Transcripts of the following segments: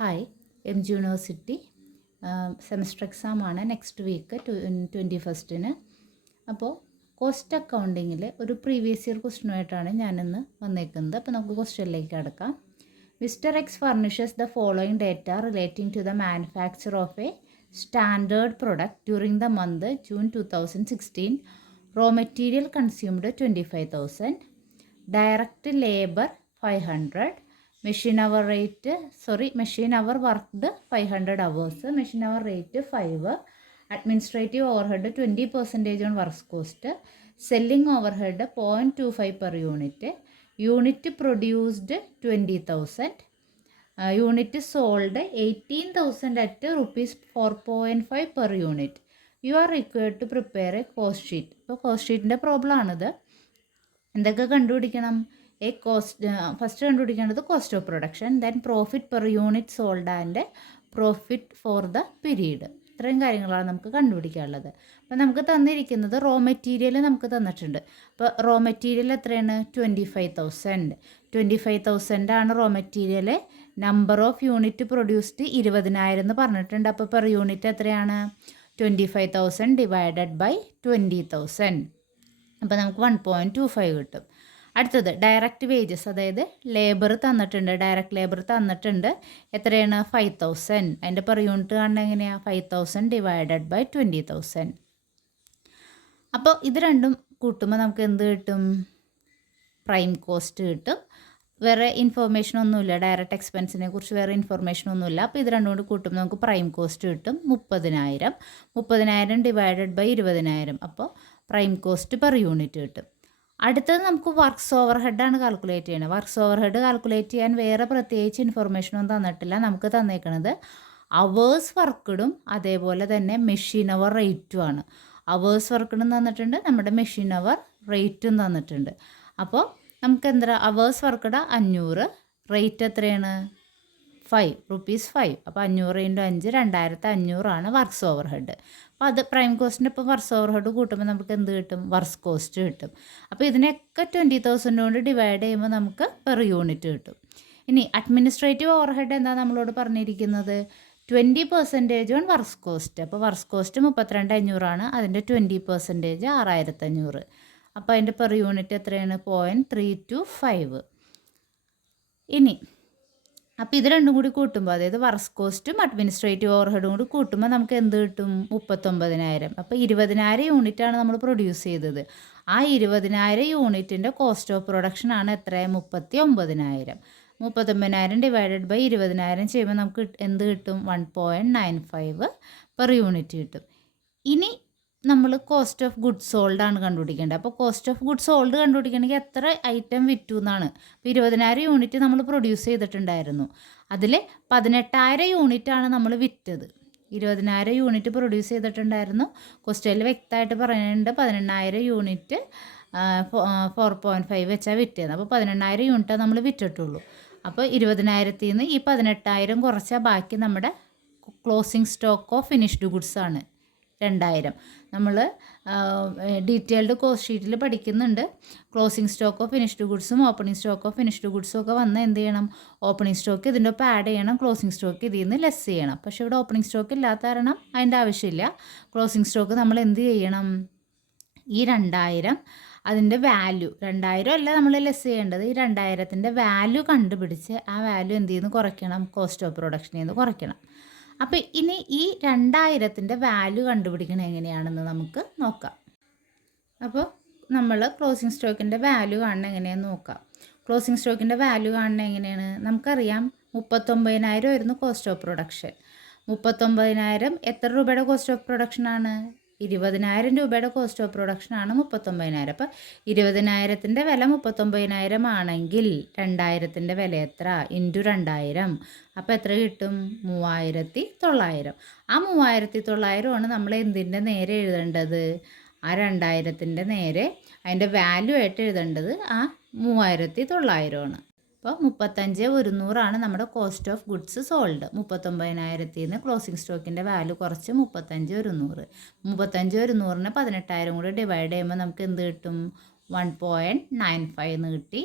Hi MG university semester എക്സാമാണ് next week 21 അപ്പോൾ cost അക്കൗണ്ടിങ്ങിൽ ഒരു പ്രീവിയസ് ഇയർ ക്വസ്റ്റ്യനുമായിട്ടാണ് ഞാനിന്ന് വന്നേക്കുന്നത്. അപ്പോൾ നമുക്ക് ക്വസ്റ്റ്യനിലേക്ക് കടക്കാം. Mister X furnishes the following data relating to the manufacture of a standard product during the month June 2016. Raw material consumed 25,000, direct labour 500, machine hour worked 500 hours, machine hour rate 5, administrative overhead 20% on works cost, selling overhead 0.25 per unit, unit produced 20,000, unit sold 18,000 at rupees 4.5 per unit. You are required to prepare a cost sheet. ഇപ്പോൾ cost ഷീറ്റിൻ്റെ problem ആണിത്. എന്തൊക്കെ കണ്ടുപിടിക്കണം? First കണ്ടുപിടിക്കേണ്ടത് cost of production, then profit per unit sold and profit for the period. ഇത്രയും കാര്യങ്ങളാണ് നമുക്ക് കണ്ടുപിടിക്കാനുള്ളത്. അപ്പോൾ നമുക്ക് തന്നിരിക്കുന്നത് റോ മെറ്റീരിയൽ നമുക്ക് തന്നിട്ടുണ്ട്. അപ്പോൾ റോ മെറ്റീരിയൽ എത്രയാണ്? 25,000 ആണ് raw material. Number of unit produced 20,000 എന്ന് പറഞ്ഞിട്ടുണ്ട്. അപ്പോൾ പെർ യൂണിറ്റ് എത്രയാണ്? 25,000 ഡിവൈഡഡ് ബൈ 20,000. അപ്പോൾ നമുക്ക് 1.25 കിട്ടും. അടുത്തത് ഡയറക്റ്റ് വേജസ്, അതായത് ലേബർ തന്നിട്ടുണ്ട്. ഡയറക്റ്റ് ലേബർ തന്നിട്ടുണ്ട്. എത്രയാണ്? 5,000. അതിൻ്റെ പെർ യൂണിറ്റ് കാണുന്നത് എങ്ങനെയാണ്? 5,000 ഡിവൈഡഡ് ബൈ 20,000. അപ്പോൾ ഇത് രണ്ടും കൂട്ടുമ്പോൾ നമുക്ക് എന്ത് കിട്ടും? പ്രൈം കോസ്റ്റ് കിട്ടും. വേറെ ഇൻഫോർമേഷനൊന്നുമില്ല, ഡയറക്റ്റ് എക്സ്പെൻസിനെ കുറിച്ച് വേറെ ഇൻഫോർമേഷനൊന്നുമില്ല. അപ്പോൾ ഇത് രണ്ടും കൂടി കൂട്ടുമ്പോൾ നമുക്ക് പ്രൈം കോസ്റ്റ് കിട്ടും 30,000 ഡിവൈഡഡ് ബൈ 20,000. അപ്പോൾ പ്രൈം കോസ്റ്റ് പെർ യൂണിറ്റ് കിട്ടും. അടുത്തത് നമുക്ക് വർക്ക്സ് ഓവർ ഹെഡാണ് കാൽക്കുലേറ്റ് ചെയ്യണത്. വർക്ക്സ് ഓവർ ഹെഡ് കാൽക്കുലേറ്റ് ചെയ്യാൻ വേറെ പ്രത്യേകിച്ച് ഇൻഫർമേഷനൊന്നും തന്നിട്ടില്ല. നമുക്ക് തന്നേക്കുന്നത് അവേഴ്സ് വർക്കഡും അതേപോലെ തന്നെ മെഷീൻ അവർ റേറ്റും ആണ്. അവേഴ്സ് വർക്കഡും തന്നിട്ടുണ്ട്, നമ്മുടെ മെഷീൻ അവർ റേറ്റും തന്നിട്ടുണ്ട്. അപ്പോൾ നമുക്ക് എന്താ? അവേഴ്സ് വർക്കഡ് 500, റേറ്റ് എത്രയാണ്? 5 rupees. അപ്പോൾ 500 × 5 2,500 വർക്ക്സ് ഓവർ ഹെഡ്. അപ്പോൾ അത് പ്രൈം കോസ്റ്റിൻ്റെ ഇപ്പോൾ വർക്ക്സ് ഓവർ ഹെഡ് കൂട്ടുമ്പോൾ നമുക്ക് എന്ത് കിട്ടും? വർക്ക്സ് കോസ്റ്റ് കിട്ടും. അപ്പോൾ ഇതിനൊക്കെ 20,000 കൊണ്ട് ഡിവൈഡ് ചെയ്യുമ്പോൾ നമുക്ക് പെർ യൂണിറ്റ് കിട്ടും. ഇനി അഡ്മിനിസ്ട്രേറ്റീവ് ഓവർ ഹെഡ് എന്താ നമ്മളോട് പറഞ്ഞിരിക്കുന്നത്? 20% ഓൺ വർക്ക്സ് കോസ്റ്റ്. അപ്പോൾ വർക്ക്സ് കോസ്റ്റ് 32,500 അതിൻ്റെ 20% 6,500. അപ്പോൾ അതിൻ്റെ പെർ യൂണിറ്റ് എത്രയാണ്? 0.325. ഇനി അപ്പോൾ ഇത് രണ്ടും കൂടി കൂട്ടുമ്പോൾ, അതായത് വർക്ക്സ് കോസ്റ്റും അഡ്മിനിസ്ട്രേറ്റീവ് ഓവർ ഹെഡും കൂടി കൂട്ടുമ്പോൾ നമുക്ക് എന്ത് കിട്ടും? 39,000. അപ്പോൾ 20,000 യൂണിറ്റാണ് നമ്മൾ പ്രൊഡ്യൂസ് ചെയ്തത്. ആ 20,000 യൂണിറ്റിൻ്റെ കോസ്റ്റ് ഓഫ് പ്രൊഡക്ഷൻ ആണ് എത്ര? 39,000. 39,000 ഡിവൈഡഡ് ബൈ 20,000 ചെയ്യുമ്പോൾ നമുക്ക് എന്ത് കിട്ടും? 1.95 പെർ യൂണിറ്റ് കിട്ടും. ഇനി നമ്മൾ കോസ്റ്റ് ഓഫ് ഗുഡ്സ് സോൾഡ് ആണ് കണ്ടുപിടിക്കേണ്ടത്. അപ്പോൾ കോസ്റ്റ് ഓഫ് ഗുഡ്സ് സോൾഡ് കണ്ടുപിടിക്കണമെങ്കിൽ എത്ര ഐറ്റം വിറ്റു എന്നാണ്. അപ്പോൾ 20,000 യൂണിറ്റ് നമ്മൾ പ്രൊഡ്യൂസ് ചെയ്തിട്ടുണ്ടായിരുന്നു. അതിൽ 18,000 യൂണിറ്റാണ് നമ്മൾ വിറ്റത്. 20,000 യൂണിറ്റ് പ്രൊഡ്യൂസ് ചെയ്തിട്ടുണ്ടായിരുന്നു. ക്വസ്റ്റ്യനിൽ വ്യക്തമായിട്ട് പറയുന്നുണ്ട് 18,000 യൂണിറ്റ് 4.5 വെച്ചാൽ വിറ്റത്. അപ്പോൾ 18,000 യൂണിറ്റാണ് നമ്മൾ വിറ്റിട്ടുള്ളൂ. അപ്പോൾ 20,000 നിന്ന് ഈ 18,000 കുറച്ചാൽ ബാക്കി നമ്മുടെ closing stock of finished goods ആണ് 2,000. നമ്മൾ ഡീറ്റെയിൽഡ് കോസ്റ്റ് ഷീറ്റിൽ പഠിക്കുന്നുണ്ട്. ക്ലോസിംഗ് സ്റ്റോക്ക് ഓഫ് ഫിനിഷ്ഡ് ഗുഡ്സും ഓപ്പണിംഗ് സ്റ്റോക്ക് ഓഫ് ഫിനിഷ്ഡ് ഗുഡ്സും ഒക്കെ വന്ന് എന്ത് ചെയ്യണം? ഓപ്പണിംഗ് സ്റ്റോക്ക് ഇതിൻ്റെ ഒപ്പം ആഡ് ചെയ്യണം, ക്ലോസിംഗ് സ്റ്റോക്ക് ഇതിൽ നിന്ന് ലെസ് ചെയ്യണം. പക്ഷേ ഇവിടെ ഓപ്പണിംഗ് സ്റ്റോക്ക് ഇല്ലാത്ത കാരണം അതിൻ്റെ ആവശ്യമില്ല. ക്ലോസിംഗ് സ്റ്റോക്ക് നമ്മൾ എന്ത് ചെയ്യണം? ഈ 2,000 അതിൻ്റെ വാല്യൂ 2,000 അല്ല നമ്മൾ ലെസ് ചെയ്യേണ്ടത്. ഈ 2,000ൻ്റെ വാല്യൂ കണ്ടുപിടിച്ച് ആ വാല്യൂ എന്ത് ചെയ്യുന്നു? കുറയ്ക്കണം, കോസ്റ്റ് ഓഫ് പ്രൊഡക്ഷനിൽ നിന്ന് കുറയ്ക്കണം. അപ്പോൾ ഇനി ഈ 2,000ൻ്റെ വാല്യൂ കണ്ടുപിടിക്കണം എങ്ങനെയാണെന്ന് നമുക്ക് നോക്കാം. അപ്പോൾ നമ്മൾ ക്ലോസിംഗ് സ്റ്റോക്കിൻ്റെ വാല്യൂ കാണുന്നത് എങ്ങനെയാണെന്ന് നോക്കാം. ക്ലോസിംഗ് സ്റ്റോക്കിൻ്റെ വാല്യൂ കാണുന്നത് എങ്ങനെയാണ്? നമുക്കറിയാം 39,000 ആയിരുന്നു കോസ്റ്റ് ഓഫ് പ്രൊഡക്ഷൻ. 39,000 എത്ര രൂപയുടെ കോസ്റ്റ് ഓഫ് പ്രൊഡക്ഷനാണ്? 20,000 രൂപയുടെ കോസ്റ്റ് ഓഫ് പ്രൊഡക്ഷനാണ് 39,000. അപ്പോൾ 20,000ൻ്റെ വില 39,000 ആണെങ്കിൽ 2,000ൻ്റെ വില എത്ര? ഇൻറ്റു 2,000. അപ്പോൾ എത്ര കിട്ടും? 3,900. ആ 3,900 ആണ് നമ്മൾ എന്തിൻ്റെ നേരെ എഴുതേണ്ടത്? ആ 2,000ൻ്റെ നേരെ അതിൻ്റെ വാല്യൂ ആയിട്ട് എഴുതേണ്ടത് ആ 3,900 ആണ്. അപ്പോൾ 35,100 നമ്മുടെ കോസ്റ്റ് ഓഫ് ഗുഡ്സ് സോൾഡ്. 39,000 നിന്ന് ക്ലോസിംഗ് സ്റ്റോക്കിൻ്റെ വാല്യൂ കുറച്ച് 35,100. 35,100നെ 18,000 കൂടി ഡിവൈഡ് ചെയ്യുമ്പോൾ നമുക്ക് എന്ത് കിട്ടും? 1.95 എന്ന് കിട്ടി.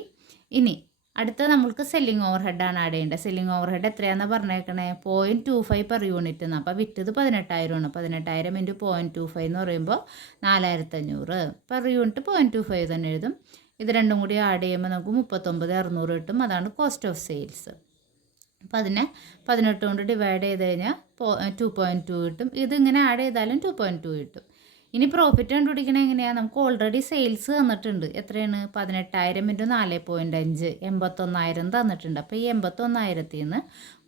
ഇനി അടുത്ത നമ്മൾക്ക് സെല്ലിംഗ് ഓവർ ഹെഡാണ് ആഡ് ചെയ്യേണ്ടത്. സെല്ലിംഗ് ഓവർ ഹെഡ് എത്രയാണെന്ന് പറഞ്ഞേക്കണേ 0.25 പെർ യൂണിറ്റ് എന്ന്. അപ്പോൾ വിറ്റത് 18,000 18,000 ഇൻറ്റു 0.25 എന്ന് പറയുമ്പോൾ 4,500 പെർ യൂണിറ്റ് 0.25 തന്നെ എഴുതും. ഇത് രണ്ടും കൂടി ആഡ് ചെയ്യുമ്പോൾ നമുക്ക് 39,600 കിട്ടും. അതാണ് കോസ്റ്റ് ഓഫ് സെയിൽസ്. അപ്പോൾ അതിനെ 18 കൊണ്ട് ഡിവൈഡ് ചെയ്ത് കഴിഞ്ഞാൽ 2.2 കിട്ടും. ഇതിങ്ങനെ ആഡ് ചെയ്താലും 2.2 കിട്ടും. ഇനി പ്രോഫിറ്റ് കണ്ടുപിടിക്കണത് എങ്ങനെയാണ്? നമുക്ക് ഓൾറെഡി സെയിൽസ് തന്നിട്ടുണ്ട്. എത്രയാണ്? 18,000 ഇൻറ്റു 4.5 81,000 തന്നിട്ടുണ്ട്. അപ്പോൾ ഈ 81,000 നിന്ന്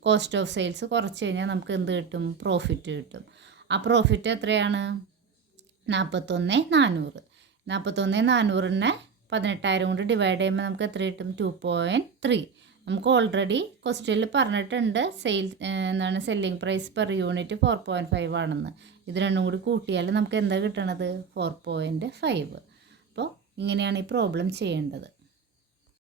കോസ്റ്റ് ഓഫ് സെയിൽസ് കുറച്ച് കഴിഞ്ഞാൽ നമുക്ക് എന്ത് കിട്ടും? പ്രോഫിറ്റ് കിട്ടും. ആ പ്രോഫിറ്റ് എത്രയാണ്? 41,400. 41,400നെ 18,000 കൊണ്ട് ഡിവൈഡ് ചെയ്യുമ്പോൾ നമുക്ക് എത്ര കിട്ടും? 2.3. നമുക്ക് ഓൾറെഡി ക്വസ്റ്റ്യനിൽ പറഞ്ഞിട്ടുണ്ട് സെല്ലിംഗ് പ്രൈസ് പെർ യൂണിറ്റ് 4.5 ആണെന്ന്. ഇത് രണ്ടും കൂടി കൂട്ടിയാൽ നമുക്ക് എന്താ കിട്ടണത്? 4.5. അപ്പോൾ ഇങ്ങനെയാണ് ഈ പ്രോബ്ലം ചെയ്യേണ്ടത്.